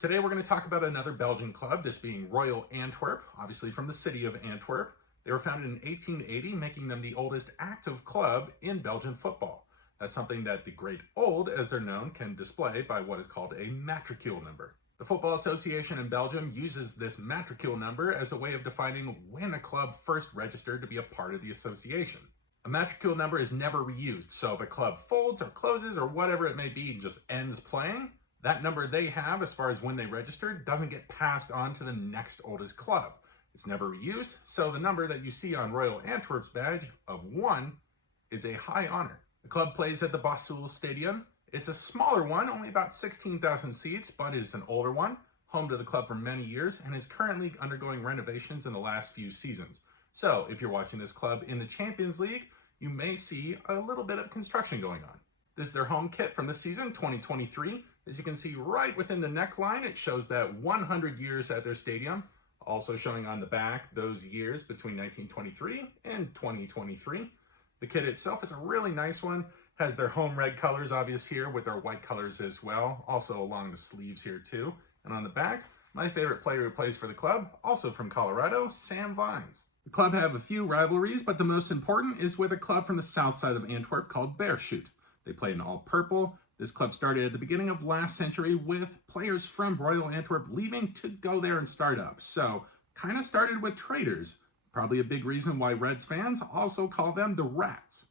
Today we're going to talk about another Belgian club, this being Royal Antwerp, obviously from the city of Antwerp. They were founded in 1880, making them the oldest active club in Belgian football. That's something that the Great Old, as they're known, can display by what is called a matricule number. The Football Association in Belgium uses this matricule number as a way of defining when a club first registered to be a part of the association. A matricule number is never reused, so if a club folds or closes or whatever it may be and just ends playing, that number they have as far as when they registered doesn't get passed on to the next oldest club. It's never reused, so the number that you see on Royal Antwerp's badge of 1 is a high honor. The club plays at the Basel Stadium. It's a smaller one, only about 16,000 seats, but it's an older one, home to the club for many years, and is currently undergoing renovations in the last few seasons. So if you're watching this club in the Champions League, you may see a little bit of construction going on. This is their home kit from the season 2023. As you can see right within the neckline, it shows that 100 years at their stadium. Also showing on the back those years between 1923 and 2023. The kit itself is a really nice one. Has their home red colors obvious here with their white colors as well. Also along the sleeves here too. And on the back, my favorite player who plays for the club, also from Colorado, Sam Vines. The club have a few rivalries, but the most important is with a club from the south side of Antwerp called Beerschot. They play in all purple. This club started at the beginning of last century with players from Royal Antwerp leaving to go there and start up. So kind of started with traders. Probably a big reason why Reds fans also call them the Rats.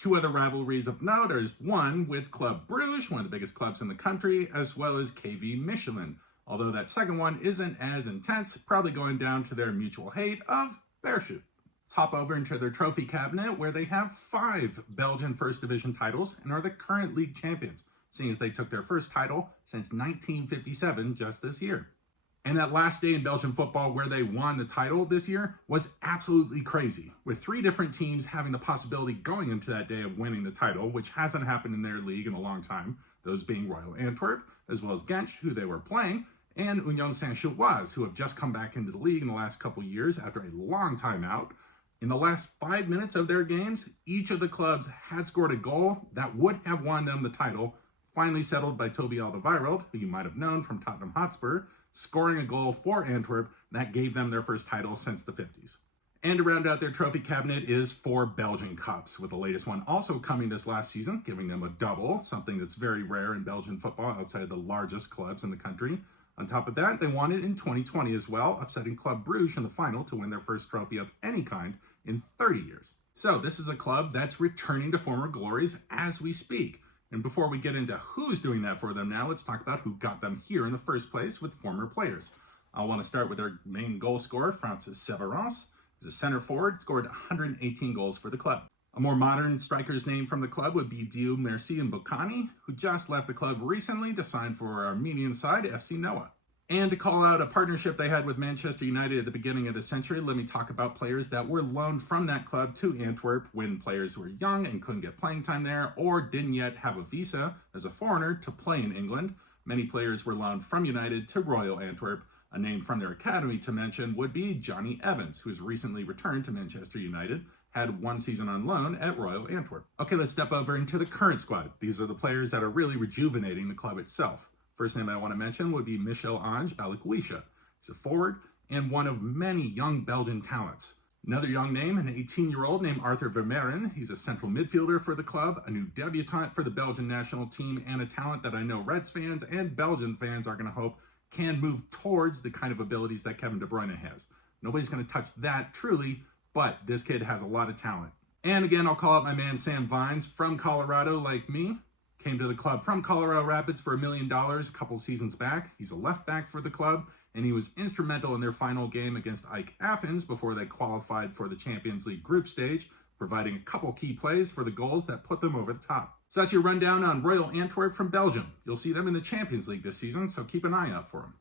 Two other rivalries of note is one with Club Bruges, one of the biggest clubs in the country, as well as KV Michelin. Although that second one isn't as intense, probably going down to their mutual hate of Beerschot. Let's hop over into their trophy cabinet where they have 5 Belgian First Division titles and are the current league champions, seeing as they took their first title since 1957 just this year. And that last day in Belgian football where they won the title this year was absolutely crazy, with 3 different teams having the possibility going into that day of winning the title, which hasn't happened in their league in a long time, those being Royal Antwerp, as well as Gent, who they were playing, and Union Saint-Gilloise, who have just come back into the league in the last couple years after a long time out. In the last 5 minutes of their games, each of the clubs had scored a goal that would have won them the title, finally settled by Toby Alderweireld, who you might have known from Tottenham Hotspur, scoring a goal for Antwerp that gave them their first title since the 50s. And to round out their trophy cabinet is 4 Belgian Cups, with the latest one also coming this last season, giving them a double, something that's very rare in Belgian football outside of the largest clubs in the country. On top of that, they won it in 2020 as well, upsetting Club Bruges in the final to win their first trophy of any kind in 30 years. So this is a club that's returning to former glories as we speak. And before we get into who's doing that for them now, let's talk about who got them here in the first place with former players. I want to start with their main goal scorer, Francis Severance. He's a center forward, scored 118 goals for the club. A more modern striker's name from the club would be Diou Merci Mbokani, who just left the club recently to sign for our Armenian side, FC Noah. And to call out a partnership they had with Manchester United at the beginning of the century, let me talk about players that were loaned from that club to Antwerp when players were young and couldn't get playing time there or didn't yet have a visa as a foreigner to play in England. Many players were loaned from United to Royal Antwerp. A name from their academy to mention would be Johnny Evans, who has recently returned to Manchester United, had 1 season on loan at Royal Antwerp. Okay, let's step over into the current squad. These are the players that are really rejuvenating the club itself. First name I want to mention would be Michel-Ange Balikwisha. He's a forward and one of many young Belgian talents. Another young name, an 18-year-old named Arthur Vermeeren. He's a central midfielder for the club, a new debutant for the Belgian national team, and a talent that I know Reds fans and Belgian fans are going to hope can move towards the kind of abilities that Kevin De Bruyne has. Nobody's going to touch that truly, but this kid has a lot of talent. And again, I'll call out my man Sam Vines from Colorado like me. Came to the club from Colorado Rapids for $1 million a couple seasons back. He's a left back for the club, and he was instrumental in their final game against Ike Athens before they qualified for the Champions League group stage, providing a couple key plays for the goals that put them over the top. So that's your rundown on Royal Antwerp from Belgium. You'll see them in the Champions League this season, so keep an eye out for them.